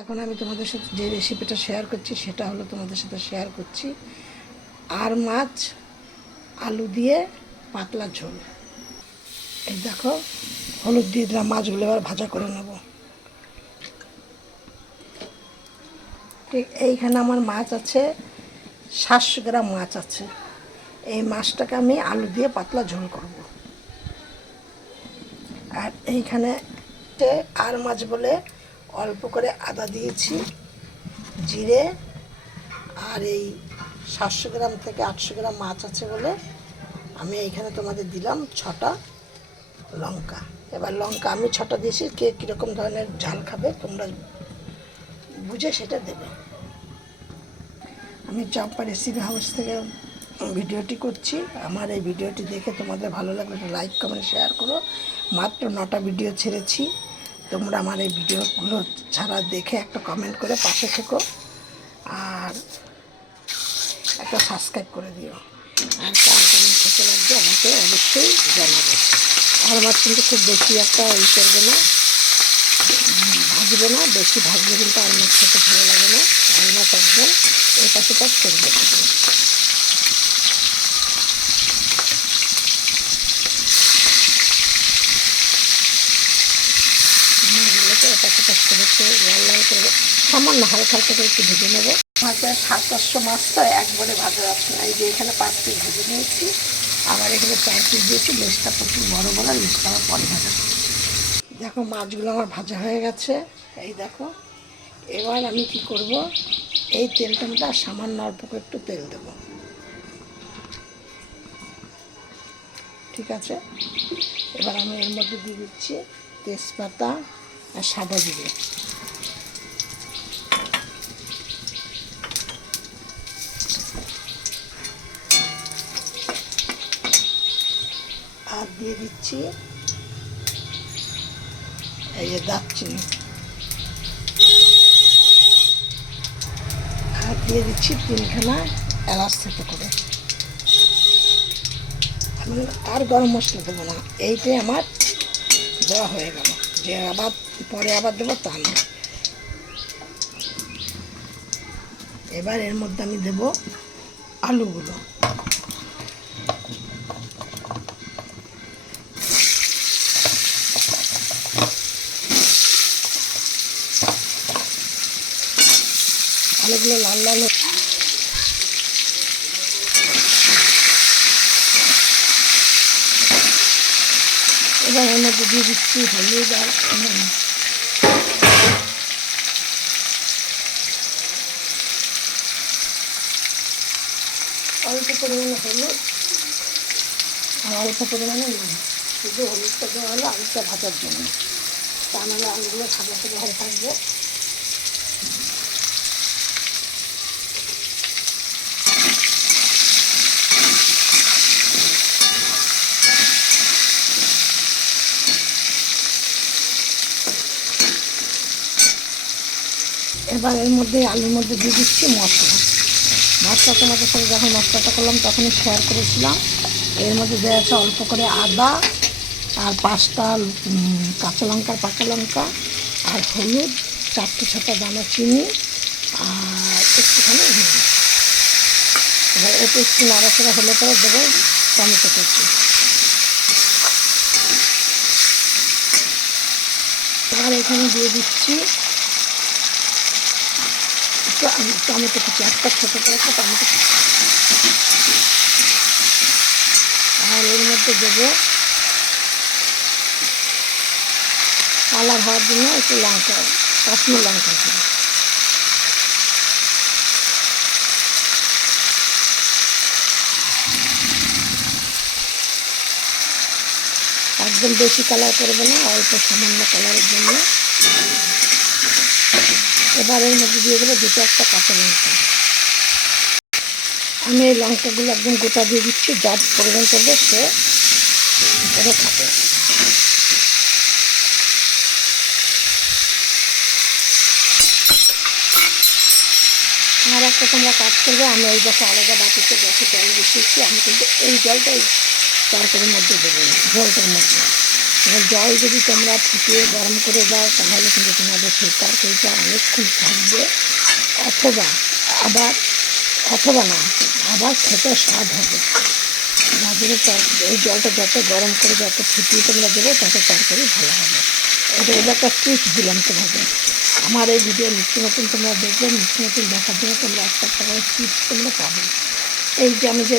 এখন আমি তোমাদের সাথে যে রেসিপিটা শেয়ার করছি সেটা হলো তোমাদের সাথে শেয়ার করছি আর মাছ আলু দিয়ে পাতলা ঝোল। এই দেখো হলুদ দিয়ে দিলাম, মাছগুলো এবার ভাজা করে নেব। ঠিক এইখানে আমার মাছ আছে 700 গ্রাম মাছ আছে। এই মাছটাকে আমি আলু দিয়ে পাতলা ঝোল করব। আর এইখানে আর মাছ বলে অল্প করে আদা দিয়েছি, জিরে, আর এই 700 গ্রাম থেকে 800 গ্রাম মাছ আছে বলে আমি এইখানে তোমাদের দিলাম 6টা লঙ্কা। এবার লঙ্কা আমি 6টা দিয়েছি, কে কীরকম ধরনের ঝাল খাবে তোমরা বুঝে সেটা দেবে। আমি চম্পা রেসিপি হাউস থেকে ভিডিওটি করছি। আমার এই ভিডিওটি দেখে তোমাদের ভালো লাগলে লাইক কমেন্ট শেয়ার করো। মাত্র 9টা ভিডিও ছেড়েছি, তোমরা আমার এই ভিডিওগুলো ছাড়া দেখে একটা কমেন্ট করে পাশে থেকো আর একটা সাবস্ক্রাইব করে দিও। আর কার কেমন খেতে লাগবে আমাকে অবশ্যই জানাবে। আর মাছ কিন্তু খুব বেশি একটা করবে না, ভাজবে না, বেশি ভাজবে কিন্তু আর মাছ খেতে ভালো লাগে না। আর মাছ একদম এই পাশে পাশ করবে। মাছগুলোকে এপাশে পাশ করে একটু লাল লাল করে সামান্য হালকা হালকা করে একটু ভেজে নেবো। ভাজা 700 মাছ তো একবারে ভাজা যাচ্ছে না। এই যে এখানে 5 পিস ভেজে নিয়েছি, আবার এখানে 4 পিস দিয়েছি। লেজটা প্রচুর বড় বড়, লেজটা আমার পরে ভাজা। দেখো মাছগুলো আমার ভাজা হয়ে গেছে। এই দেখো এবার আমি কি করব, এই তেলটার মধ্যে আর সামান্য অল্প করে একটু তেল দেব। ঠিক আছে, এবার আমি এর মধ্যে দিয়ে দিচ্ছি তেজপাতা আর সাদা জিরে। আর দিয়ে দিচ্ছি এই যে দারচিনি। আর দিয়ে দিচ্ছি 3খানা এলাচ থেতো করে। আমি আর গরম মশলা দেবো না, এইটাই আমার দেওয়া হয়ে গেল, যে আবার পরে আবার দেবো তা না। এবার এর মধ্যে আমি দেবো আলুগুলো। আলুগুলো লাল লাল এবার এর মধ্যে দিয়ে দিচ্ছি হলুদ আর অল্প পরিমাণে হলুদ আর অল্প পরিমাণে নুন। শুধু হলুদটা দেওয়া হলো আলুটা ভাজার জন্য, তা নাহলে আলুগুলো সাদা সাদা হয়ে থাকবে। এবার এর মধ্যে আলুর মধ্যে দিয়ে দিচ্ছি মশলা। মশলা তোমাদের সাথে যখন মশলাটা করলাম তখনই শেয়ার করেছিলাম। এর মধ্যে দেওয়া আছে অল্প করে আদা আর 5টা কাঁচা লঙ্কার পাকা লঙ্কা আর হলুদ, 4টে 6টা দানা চিনি আর একটুখানি নুন। এবার একটু একটু নাড়াচাড়া হলে পরে দেবো টমেটো কুচি। এবার এখানে দিয়ে দিচ্ছি টমেটো কুচি, একটা ছোটো করে একটা টমেটো কুচি। আর এর মধ্যে দেবো কালার হওয়ার জন্য একটু লঙ্কা, কাশ্মীর লঙ্কা দেবো। একদম বেশি কালার করবে না, অল্প সামান্য কালারের জন্য। এবার এর মধ্যে দিয়ে দেবো 2-1টা কাঁচা লঙ্কা। আমি এই লঙ্কাগুলো একদম গোটা দিয়ে দিচ্ছি, যা পরিমাণ করবে সে করে খাবে। আর একটা তোমরা কাজ করবে, আমি এই দেখো আলাদা বাটিতে গ্যাসে জল বসিয়েছি, আমি কিন্তু এই জলটা এই তরকারির মধ্যে দেবো, ঝোলটার মধ্যে। এবার জল যদি তোমরা ফুটিয়ে গরম করে দাও তাহলে কিন্তু তোমাদের সেই তরকারিটা অনেকক্ষণ থাকবে, অথবা না, আবার খেতে স্বাদ হবে। যার জন্য এই জলটা যত গরম করে যত ফুটিয়ে তোমরা দেবো তত তরকারি ভালো হবে। এটা একটা টিপস দিলাম তোমাদের। আমার এই ভিডিও নিত্য নতুন তোমরা দেখবে, নিত্য নতুন দেখার জন্য তোমরা একটা করে টিপস তোমরা পাবে। এই যে আমি যে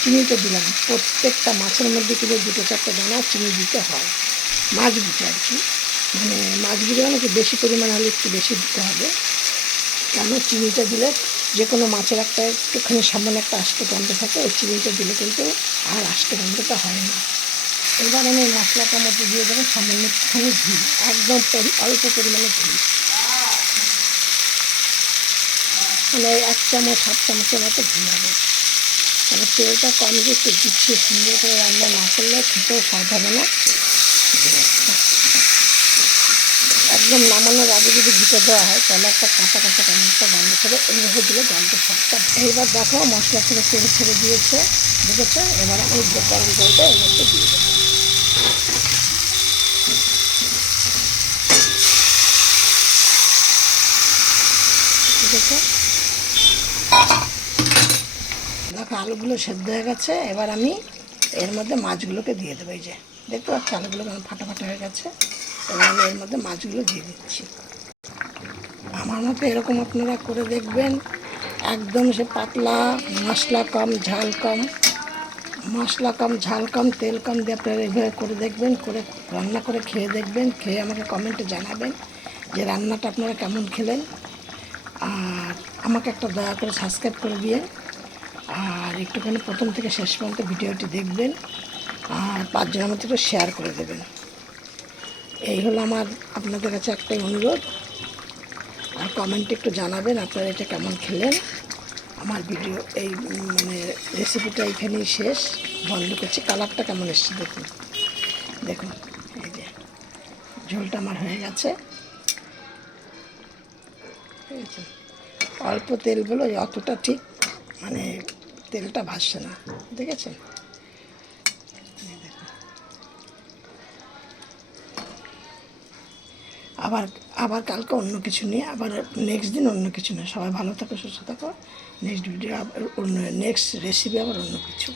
চিনিটা দিলাম, প্রত্যেকটা মাছের মধ্যে কিন্তু 2-4 দানা চিনি দিতে হয়, মাছ বুঝে আর কি। মানে মাছ বুঝে মানে কি বেশি পরিমাণ হলে একটু বেশি দিতে হবে, কেন চিনিটা দিলে যে কোনো মাছের একটা একটুখানি সামান্য একটা আস্তে গন্ধ থাকে, ওই চিনিটা দিলে কিন্তু আর আস্তে গন্ধটা হয় না। এবার আমি মশলাটার মধ্যে দিয়ে দেবো সামান্য একটুখানি ঘি, একদম অল্প পরিমাণে ঘি, মানে 1 চামচ 1/2 চামচের মতো ঘি হবে। মানে তেলটা কম দিয়ে একটু দিচ্ছি, সুন্দর করে রান্না না করলে খেতেও স্বাদ হবে না। একদম নামানোর আগে যদি ঘিটা দেওয়া হয় তাহলে একটা কাঁচা কাঁচা কেমন একটা গন্ধ করে, এইভাবে দিলে গন্ধ সবটা। এইবার দেখো মশলা থেকে তেল ছেড়ে দিয়েছে, দেখেছো? এবার আমি যে গরম জলটা এর মধ্যে দিয়ে দেবো। দেখেছো? দেখো আলুগুলো সেদ্ধ হয়ে গেছে। এবার আমি এর মধ্যে মাছগুলোকে দিয়ে দেবো। এই যে দেখতে পাচ্ছি আলুগুলো কেমন ফাটা ফাটা হয়ে গেছে। এবার আমি এর মধ্যে মাছগুলো দিয়ে দিচ্ছি। আমার মতো এরকম আপনারা করে দেখবেন, একদম সে পাতলা, মশলা কম ঝাল কম, তেল কম দিয়ে আপনারা এইভাবে করে দেখবেন, করে রান্না করে খেয়ে দেখবেন, খেয়ে আমাকে কমেন্টে জানাবেন যে রান্নাটা আপনারা কেমন খেলেন। আর আমাকে একটা দয়া করে সাবস্ক্রাইব করে দিয়ে, আর একটুখানি প্রথম থেকে শেষ পর্যন্ত ভিডিওটি দেখবেন, আর 5 জনের মধ্যে একটু শেয়ার করে দেবেন। এই হলো আমার আপনাদের কাছে একটাই অনুরোধ। আর কমেন্টে একটু জানাবেন আপনারা এটা কেমন খেলেন। আমার ভিডিও এই মানে রেসিপিটা এখানেই শেষ, বন্ধ করছি। কালারটা কেমন এসছে দেখুন, দেখুন এই যে ঝোলটা আমার হয়ে গেছে। ঠিক আছে, অল্প তেলগুলো অতটা ঠিক মানে তেলটা ভাসছে না, দেখেছেন? আবার আবার কালকে অন্য কিছু নিয়ে, আবার নেক্সট দিন অন্য কিছু নিয়ে। সবাই ভালো থাকো, সুস্থ থাকো। নেক্সট ভিডিও আবার অন্য, নেক্সট রেসিপি আবার অন্য কিছু।